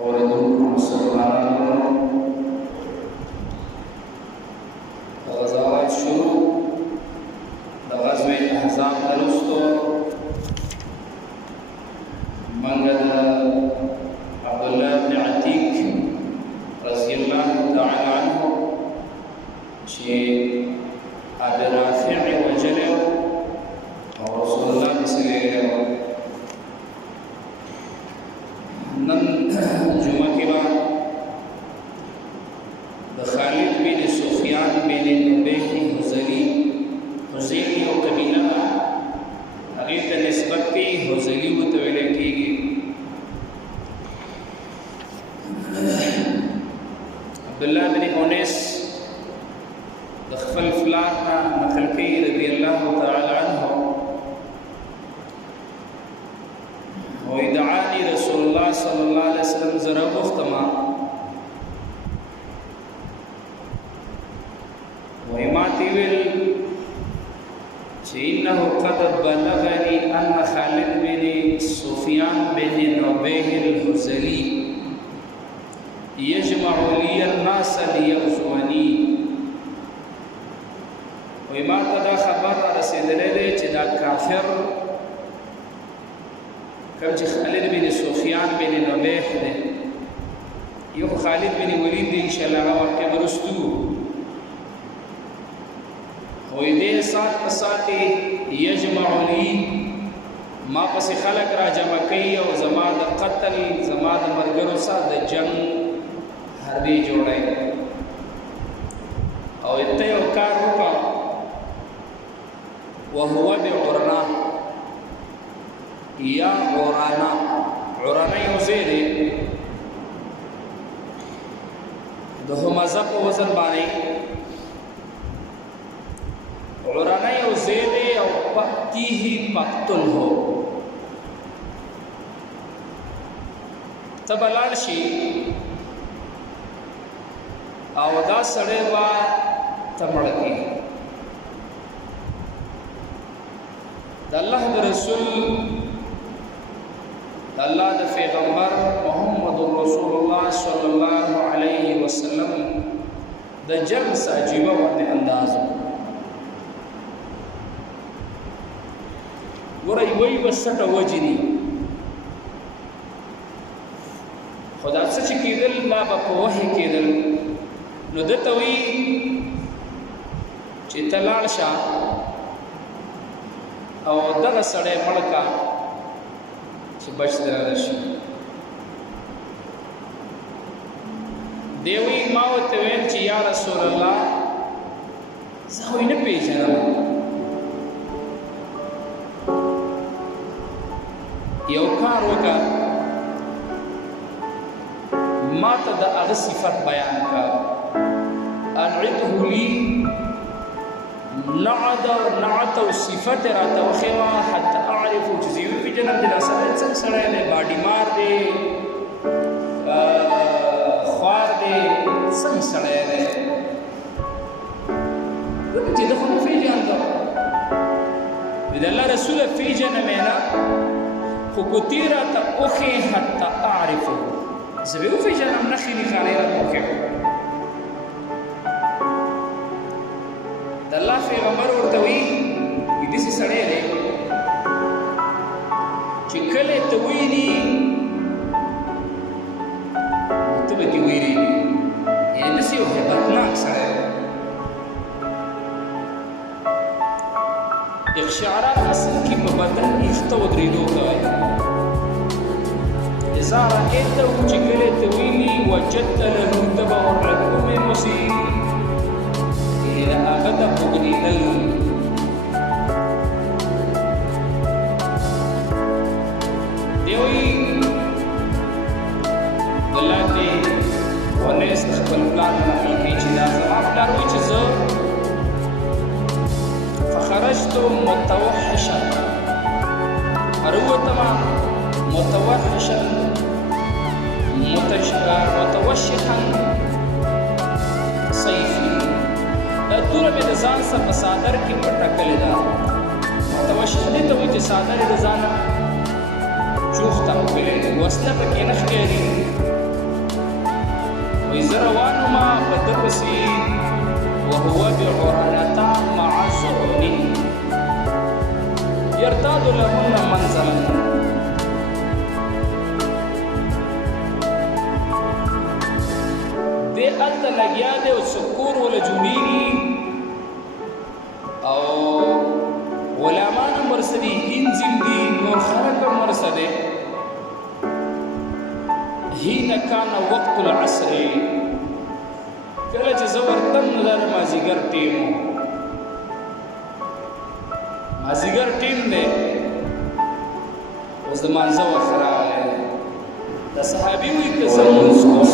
اوریدونکو مسلمانانو غزوات شروع د غزوه احزاب وروسته منګه د عبد الله بن عتیق رضی الله تعالی عنه چې ابي رافع وجله او رسول الله صلی الله علیه وسلم نن جمعه کې د خالد بن سفیان بن نبیه حذلی او قبیله هغه ته نسبت کې حذلی وته ویل کېږي. عبد الله بن انس د خپل فلان نقل کوي رضی الله تعالی عنه ويدعاني رسول الله صلى الله عليه وسلم زرا وختما ويماتي ويل انه قد بلغني ان خالد بن سفيان بن نبيه الحذلي يجمع لي الناس ليغزوني وما تدا خبر رسیدلې چې دا کافر کوم چې خالد بن سفیان بن نبیه دی یو خالد بن ولید دی ان شاء الله واقع ورستو وې دې سات یجمع لی ما پس خلق را جمع کوي او زما د قتل زما د مرګرو سره د جنگ حربي جوړای او ته یو کار وکړه وهو بعرنا یا عرانا یو زیره د همزه په وزن باندې عرانا یو زیره او پکتیه پکتل هو تبلال شي او دا سړی وا تمړکی د الله د رسول الله د پیغمبر محمد رسول الله صلی الله علیه وسلم د جنگ ساجيبه باندې انداز ورای وای وسټه وجني خدا څه چې کېدل ما په وحي کېدل نو دته وی چې تلال شه او دغه سړی مړکا چې بچ درشي دیوی ما وته ویل چې یا رسول الله زه وینې نه پیژنم یو کار وکړه ما ته د هغه صفت بیان کړه انعته لي نعت او صفت را توخوا حتى اعرف جزيو في جنب د سره سره له باډي مار دی خوار دی سم سره دی دغه د خو په جان دا د الله رسول في جنمنا خو کوتیرا ته اوخه حتى اعرف زبيو في جنم نخي خاريره اوخه د الله پیغمبر ورته وی دې څه سړی دی چې کله ته ویني ته به کې ویني دې څه یو هیبتناک سړی اخشعارات اصل کې په بدن ایسته ودرېدو کوي اذا رأيته چې کله ته ویني وجدت له تبع الرقم مسير إلى أغدا بغنيدل دیوی دلاته ونیس خپل پلان نقل کی چې دا زما پلان وی چې زه فخرجت متوحشا اروتما متوحشا متوشحا صيفي دوره به د ځان سره په صادر کې پټکلې ده متوشح دې ته وایي چې صادر د ځان چوخته وکړي وسله پکې نه ښکاري وی زه روان ومه په ده پسې وهو بعرنة مع زعون يرتاد لهن منزلا. دې هلته لګیا دی او څه کور وله جوړېږي او غلامان هم ورسه دي، انځم دي، نور خلک هم ورسه دی. حين كان وقت العصر، کله چې زه ورتم نو دا د مازدیګر ټیم و، مازدیګر ټیم دی، اوس د مانځه وخت راغلی دی. د صحابي وایي که زه لمونځ کوم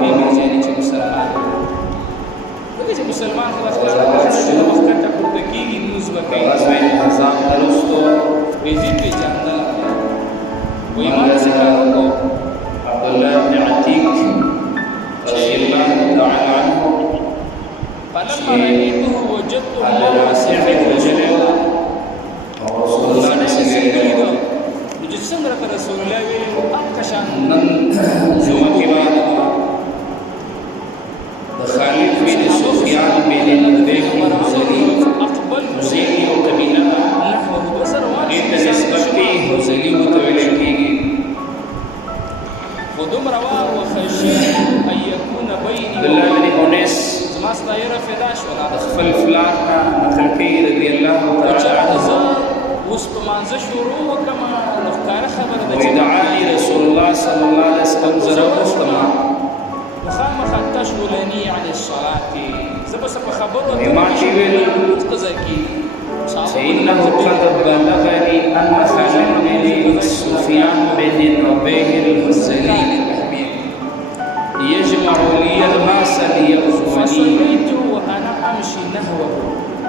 وایي میرجانې چې مسلمان ځکه چې مسلمان خو ښکاره ده چې د وخت کټه پورته کېږي لمونځ به کوي. اذان ته وروستو وایي زه یې پېژندله، وایي ما داسې کار وکړو عبدالله بن عتیق رضی الله تعالی عنه فلما رأيته وجدت الله سعيد وجلاله ورسول الله سعيد نجد څنګه رسول الله ویلي اقشان نن زما کې باندې د خالد بن سفیان بن نبيك الحذلي حذلي او قبيله نحوه بصر واحد نسبتي حذلي متولي ودوم روا وخشي ان يكون بيني بالله بن انيس زما ستایره فدا شولا خپل فلار کا خلقی رضی الله تعالی عنہ اوس په مانځه شروع وکما نو ښکاره خبره ده چې دعاني رسول الله صلی الله علیه وسلم زره واستما مخامخ تشغلني عن الصلاه زبس په خبرو ما چې ویل قضا کی فإنه قد بلغني أن خالد بن سفيان بن نبيه الحذلي يجمع لي الناس ليغزوني فصليت وأنا أمشي نحوه.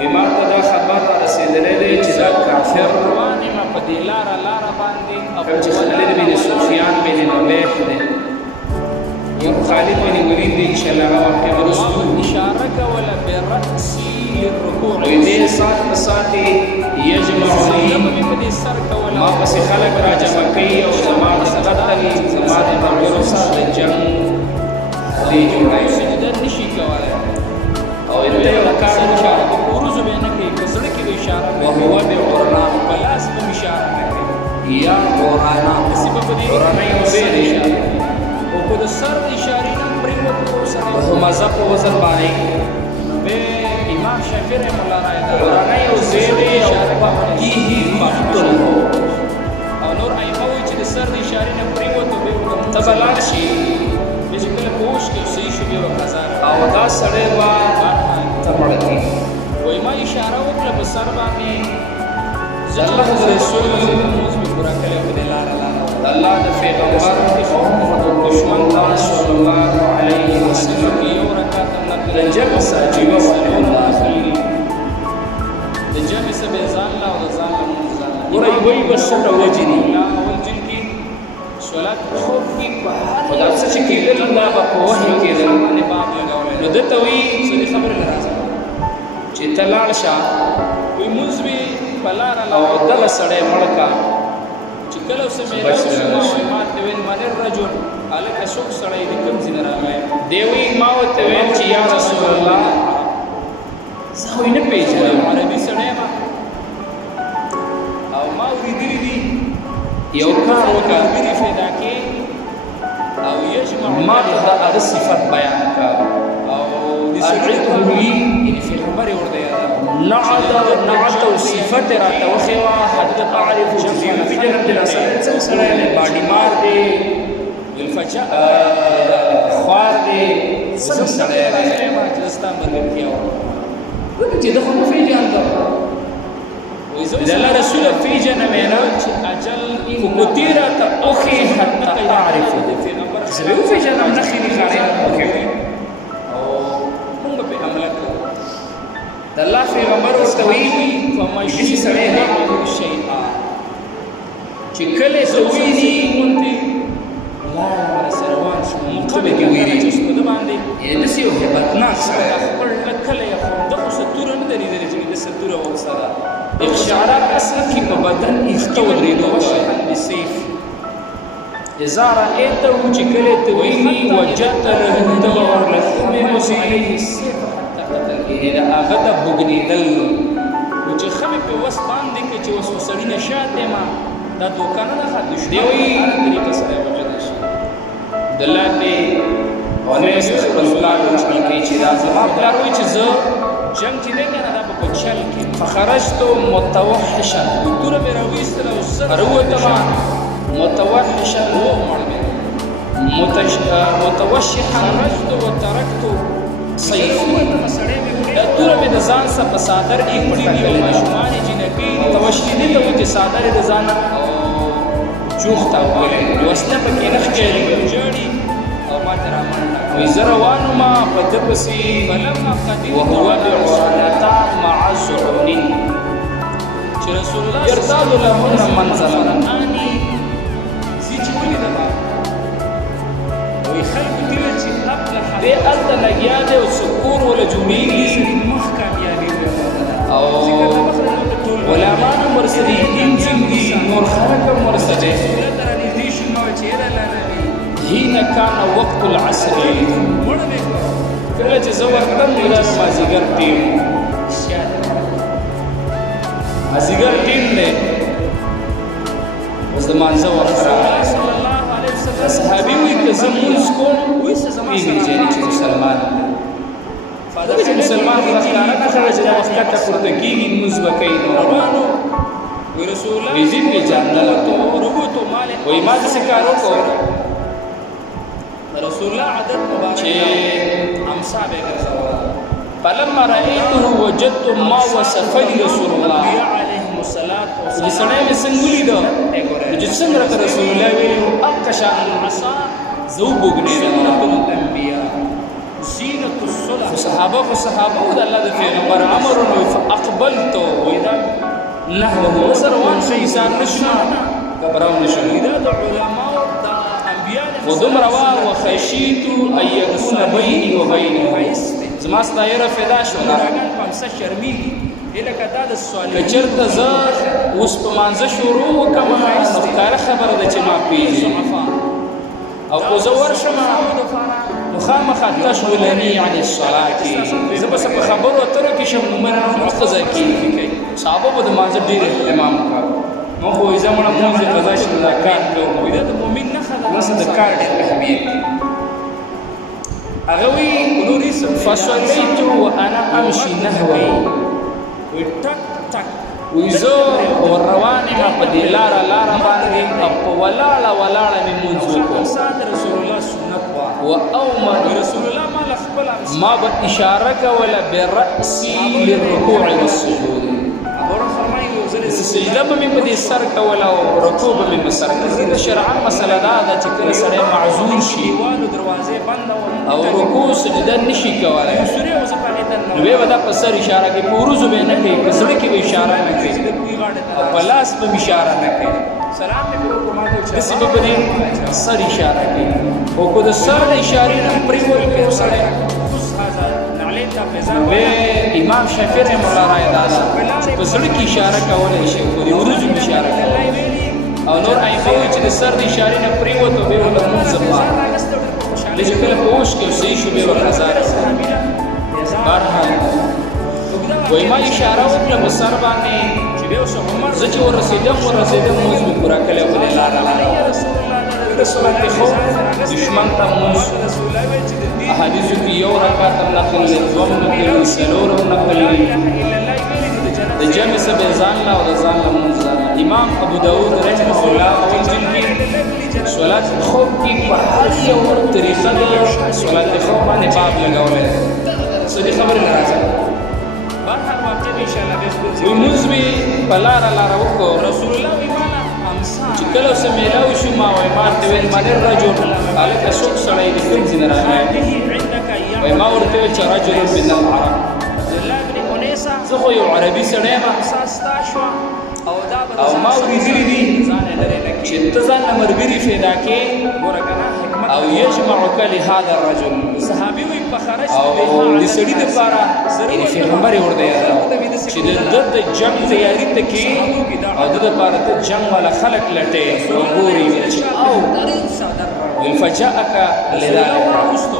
وما تدا خبر رسیدلی دی چې دا کافر روان یم په دې لاره باندې کوم چې خالد بن سفیان بن نبيه دی یو خالد بن ولید دی انشاءالله واقع ورسول اشاره کوله برأسي للركوع وی دې سات په ساتې یجمعني ما پسې خلک را جمع کوي او زما د قتل زما د ملګرو سره د جنګ دې جوړوي سجده نشي کولی او ته یو کار اشاره په عروضو به نه کوي په زړه کې به اشاره کوي وهو بعرنا په لاس به اشاره نه کوي یا عرنا داسې به په دې عرنا یو ځای اشاره او په د سر د اشارې نه پرېوتو سره په مذهب په وزن باندې به امام شافعي رحمه الله رایه ده عرنا یو ځای دی او کېږي مفتون او نور ائمه وایي چې د سر د اشارې نه پرېوتو به ته به لاړ شي بیا چې کله په هوش کې صحیح شو بیا به قضا او دا سړی به ته مړه کېږي وایي ما اشاره وکړه په سر باندې زه الله رسول لمونځ مې پوره کړی په دې لاره د الله د پیغمبر دشمن ته صلی الله علیه وسلم یو رکعت د جمع ساجیوه وکړي د جمع څه به ځان له او د ځان له مونځ ځان له ګوره یوه به څه وجني اول جن کې صلات خوب کې په خو دا څه چې کېدل دا به په وحي کېدل باندې باب لګولی نو ده ته وایي څه دې خبرې نه راځه چې ته لاړ شه وایي مونځ مې په لاره او دغه سړی مړ کا چې کله اوسه میلاو شوم وایي ما ورته ویل من الرجل هلکه څوک سړی د کوم ځای نه راغلی دی وایي ما ورته ویل چې یا رسول الله زه خو یې نه پېژنم عربي سړی یم او ما اورېدلي دي یو کار وکړه ملګري پیدا کې او یجمع ما د هغه صفت بیان کړه او د سړي یعنې فی خبرې ورته یاده نعت او صفت راته وښیوه حتی اعرف چې وپېژنم چې دا سړی څه سړی دی باډیمار دی خوار دی څه سړی دی چې زه ستا ملګرتیا وکړم چې ده خو نه پېژانده د الله رسول پېژنمې نه خو ګوتې راته اوښې حتی اعرف زه به وپېژنم نښې نښانې راته وښې او موږ به پرې حمله کوو د الله پیغمبر ورته وایي داسې سړی دی چې کله څه ویني لاره سره روان شو ته به دې ویرېږي یعنې داسې یو هیبتناک سړی خپل کله یې خو ده خو څه توره نه ده لیدلې چې داسې توره ورسره اقشعرات اصل کې په بدن ایسته ودرېدو وشحن بسیف اذا رايته چې کله ته ویني وجدت له تبور لكم عليه السيف حتى قتل دا هغه د بوګنیدل چې خمه په وس باندې کې چې وسو سړی نشاته ما دا دوکانه نه خدش دی وی طریقه سره وجد شي دلاته ونه رسول الله کې چې دا زما پلار وی چې زه جنگ چې دی کنه دا په چل کې فخرجت متوحشا دور مې راويستل او سره وته متوحشا متوشحا خرجت وتركت صيفي دا دور مې د ځان څخه په صادر کې پټه کړې ماشومان جنکی متوشحي ته وي چې صادر د ځان چوخ تا وله وسته پکې نه ښکاري جوړي او ما ترامن وي زروانو ما په دپسي فلما قدم وهو بعرنتا مع زعون چې رسول الله يرتاد لهن منزلا اني سيچولي دبا وي خلق دل چې خپل دې الته لګیا دي او سکور ولا جوړيږي مخ کامیابی او علماء مرسدي انجنګي نور خلق مرسدي هنا كان وقت العصر کله چې زور کم د مازیګر ټیم مازیګر ټیم نه اوس د مانځه وخت صلی الله علیه وسلم صحابي وي که زمونږ کوم وي څه زما سره چې مسلمان چې مسلمان راځي نه خرج د وخت ته پورته کیږي مزبکې روانو وي رسول الله دې په جنت تو ورغوتو مال وي ما څه کارو کو رسول الله عدد مباشر امسا به ګرځول فلما رايته وجدت ما وصف رسول الله عليه الصلاه والسلام سړی مې څنګه ولیدو چې څنګه رسول الله ویلو اقشا العصا ذوبغني الانبياء زينة الصلاه صحابه د الله د پیغمبر امر فاقبلت واذا نحوه وسروان شيسان نشنا غبراو نشنا اذا العلماء ودم روا وخشيت ان يكون بيني وبينه زما ستایره فدا شو راګان پمسه شرمي الکه دا د سوال کچرته ز اوس په مانزه شروع وکم نو کار خبره ده چې ما پیږي او کو زور شمه نو خامخ تشغلني عن الصلاه زه بس په خبرو اترو کې شم عمر مخزه کې صحابه د مانزه ډیر اهتمام وکړ نو خو زمونه موږ قضا شي د کار کوو دا د مؤمن نه خلاص د کار د اهمیت اغوي نوري فصليت وانا امشي نحوه وټک ټک ويزو وروانه په دې لار باندې په ولاړه مې منځو کو رسول الله سنت وا او ما رسول الله ما اشاره کوله براسي للركوع والسجود سجده به په دې سر کوله او رکوع به په سر کوله شرعاً مسله دا چې کله سره معذور شي دروازه بند او رکوع سجده نشي کولای نو به دا په سر اشاره کوي پورزو به نه کوي په سړی کې به اشاره نه کوي او په لاس به اشاره نه کوي سلام دې په کومه چې سبب په دې سر اشاره کوي او کو د سر اشاره نه پریول کې سره و امام شافعي رحمه الله راي دا په سړی کې اشاره کولای شي په دې ورځو اشاره کوي او نور ائمه چې د سر د اشاره نه پریوته به ول موزفه لږ کله په اوش کې صحیح شو به هزار بهرحال وای ما اشاره وکړه په سر باندې چې به اوس عمر زه چې ورسېدم موږ به پورا کله ولې لاره رسول الله خو دشمن ته موږ احادیث کې یو رکعت نقل دوم نقل سلور نقل د جمع سبه ځان لا او ځان له موږ امام ابو داود رحمه الله او جن کې صلات خوب کې په هر یو طریقه د صلات خوب باندې باب لګولې سړي خبره راځي بهر واقع ان شاء الله به موږ به بلار وکړو رسول الله ایمانه چې کله سمېلاو شو ما وای ما ته ویل مدر رجل الک سوق سړی د کوم ځای راغی وای ما ورته چې رجل من العرب زه خو یو عربي سړی ما احساس تا شو او ما ورېدلي دي چې ته ځان له ملګري پیدا کړې او یجمعک لهذا الرجل او د سړي دپاره یعنې پیغمبر یې ورته یادوه چې د ده د جنګ تیاري ته کې او د دپاره ته جنګ والا خلک لټې او ګوري چې او ویل فجاءک لذلک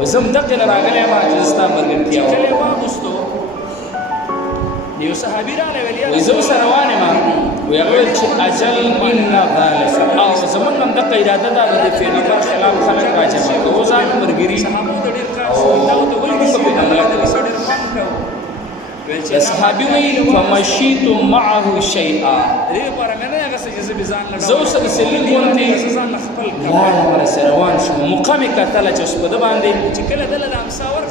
وزم دقې له راغلی یم چې ستا ملګرتیا یو صحابي راغلی ویل زه ورسره روان یم وی هغه ویل چې اجل ان ذلک او زموږ هم دغه اراده ده د پیغمبر خلاف خلک راجمع کوو ځان ملګري او صحابي وی فمشیت معه شیئا زه ورسره څه لږ غوندې لاړم راسره روان شوم مقام یې کتله چې اوس په ده باندې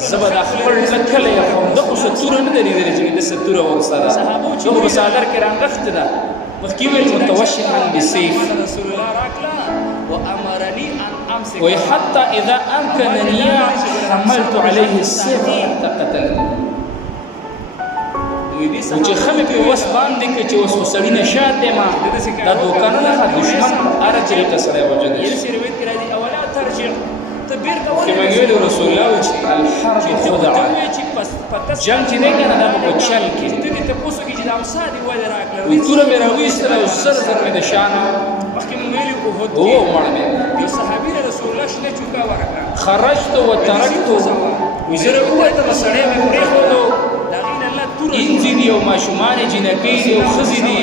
زه به دا خپل کله یې خورم ده خو څه توره نه ده لیدلې چې ده څه توره ورسره ده ده خو په څادر کې رانغښتې ده مخکې ویل متوشحا بسیف وی حتی اذا امکنني حملت عليه السيف حتى قتلته چې خمې په وس باندې کې چې اوس خو سړي نشات دی ما دا دوکانه نه ښه دشمن هره طریقه سړی وژلی شي چې موږ ویلو رسول الله وایي چې الحرب خدعه جنګ چې دی که نه دا به په چل کې وایي توره مې راویستله او زر زر مې د شانه ومړ مې خرجت وترکت وایي زه راووتم سړی مې پرېښودو انځي دي او ماشومانې جنکۍ دي او ښځې دي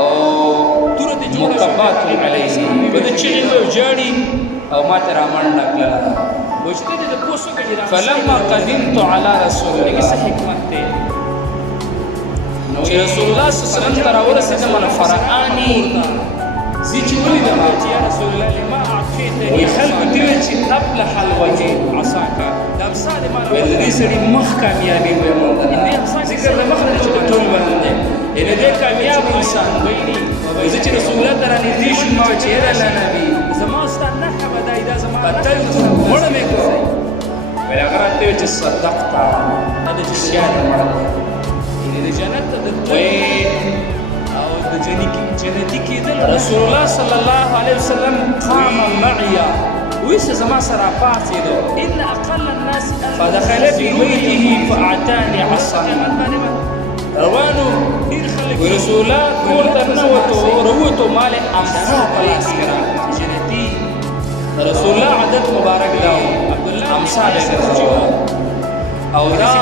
او مکبات علیه په ده چغې وې او ژاړي او ما ته رامنډه کړله فلما قدمت على رسول الله چې رسول الله صلی الله علیه وسلم ته راورسېدم نو فرعاني زه چې ولیدم وایي خلکو دې ویل چې افلح الوجه ویل د دې سړي مخ کامیابي ویل ذکر د مخ نه چې د ټول باندې یعنې دې کامیاب انسان وایي زه چې رسول الله ته رانږدې شوم ما ویل چې یاره الله نبي قتلته مړه مې کړه ویل هغه راته ویل چې صدقته دا د رښتیا ده مړه یعنې د جنت ته د او د جنتي کېدل رسول الله صلی الله علیه وسلم قام معي ویسه زما سره پاڅېدو فدخل في بيته فاعطاني عصا روانو ورسول الله کور ته ننوتو مال امسا په لاس کې راغله رسول الله عادت مبارک دا امسا دی او دا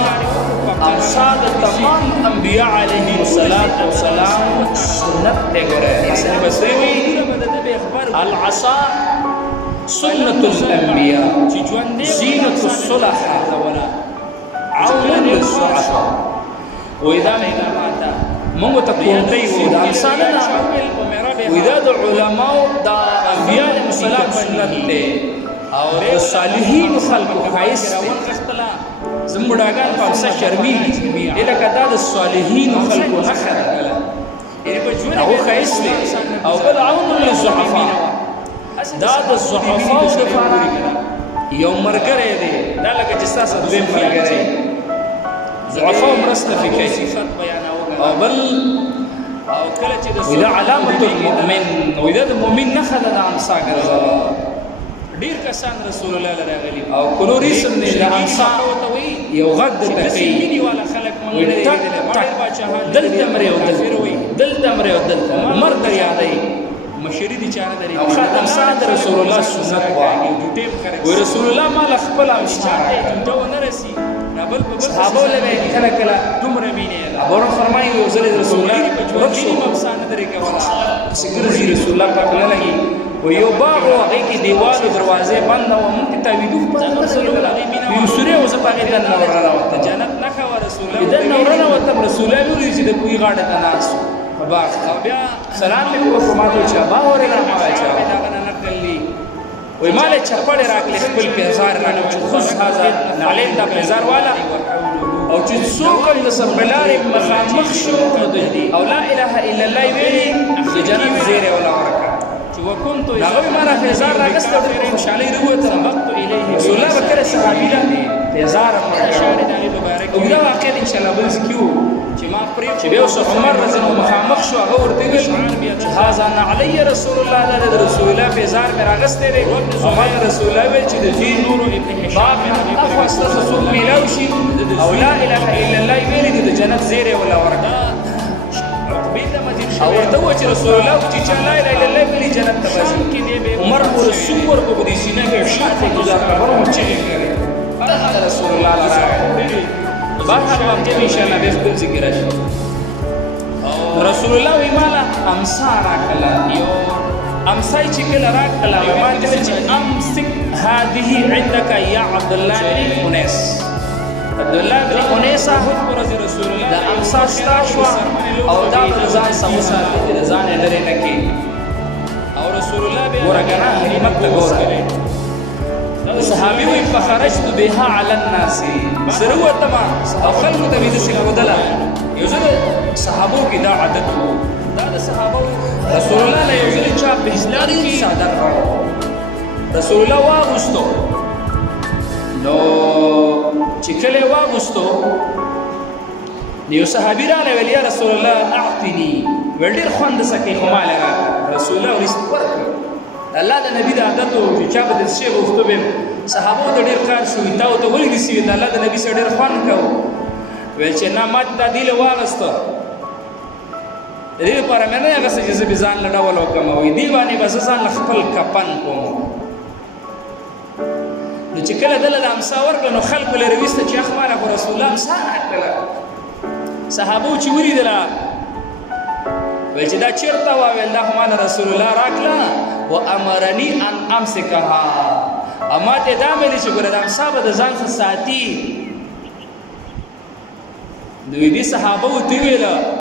امسا د تمام انبیاء علیهم الصلاة والسلام سنت دی ګوره حسن بصري وایي العصا سنة الأنبياء زينة الصلحاء عون للصعفاء وإذا موږ ته کورتۍ وو د امثالونه وإذا د علماو د انبیاء علیهم السلام سنت دی او د صالحینو خلکو ښایست دی زموږ بوډاګان په امسا شرمېږي لکه دا د صالحینو خلکو نښه ده هغو ښایست دی او بل عون للضعفاء دا د ضعفاو دپاره یو ملګری دی دا لکه چې ستاسو دویم ملګری ضعفاو مرسته پرې کوي او بل ودا علامة المؤمن ودا د مؤمن نښه ده د امسا ګرځول ډېر کسان رسول الله له راغلي او کلو ریسم دی د امسا یو غږ درته کوي ټک ټک دلته مرې او دلته مرې او دلته مر در یادوي مشري دي چانه دري او خاتم سعد رسول الله سنت وا و رسول الله مال خپل امشار ته ونه رسي بل صحابه له کله کله دومره مينه ابو فرمایي رسول الله رخصو مبسان دري کولا سګرزي رسول الله پاک نه لګي و یو باغ هغه کې دیوال دروازه بند او مونږ ته ویدو په رسول الله یو سوري او زپاګه د نورانه وته جنت نه خو رسول الله د نورانه وته رسول الله ویل چې د کوی غاړه ته ناس باغ او بیا سلام مې وکړ ما ته چې با اورې را ما چې وای مال چپړې راکړې خپل پیزار راکړ چې خص هاذا نعلم دا پیزار والا او چې څوک د سبلارې مخامخ شو او لا اله الا الله ویلي د جنت زیره ولا ورکا چې وکنت هغه ما را پیزار راکسته د خوشالۍ وروته سبقت الیه رسول الله وکړه صحابي لا پیزار په شان د مبارک او دا واقع ان شاء الله بل ذکیو چې بیا اوس عمر رضی الله مخامخ شو هغه ورته ویل چې هاذا نعلی رسول الله د رسول الله په زار مې راغستې دی عمر رسول الله ویل چې د دې نور ابن حشام افوست رسول میلاو شي او لا اله الا الله ویل د جنت زیره ولا ورکا او ورته و چې رسول الله چې لا اله الا الله ویل جنت ته ځي عمر ور سور کو دې سینې کې شاته گزار کړو چې رسول الله راغی بهر وخت ان شاء الله به خپل ذکر راشي رسول الله ویمالا امسا راکلا یو امسای چې کله راکلا ما ته چې امسک هذه عندك يا عبد الله بن انيس عبد الله بن انيس رسول الله دا امسا شوا او دا ځان سموسا د ځان لري نکي او رسول الله به ورګنا همت ګور صحابي وي فخرجت بها على الناس سروا تما او خلق ته دې څنګه ودلا یو ځل صحابو کې دا عادت وو دا صحابو رسول الله له یو ځل چا په اسلام کې صادر کړو رسول الله واغستو نو چې کله واغستو یو صحابي را ویل یا رسول الله اعطني ولډر خوند سکه خو مال رسول الله ورستور الله د نبی د عادت او چې چا به د شی غوښتو به صحابو د ډیر کار شو دا ته ولې دي چې الله د نبی سره ډیر خوان کاو ویل چې نه مات د دې له واغسته دې پر مې نه هغه چې زه ځان له ډول وکم وي دی باندې بس ځان خپل کپن کوم نو چې کله دله د امسا ورکړه نو خلکو له رويسته چې اخبار رسول الله امسا راکړه صحابو چې ولیدله ویل چې دا چیرته ویل دا هم رسول الله راکړه وامرني ان امسكها اما ته دا مې چې ګره د امسا به د ځان څخه ساتي دوی دي صحابه وتی ویل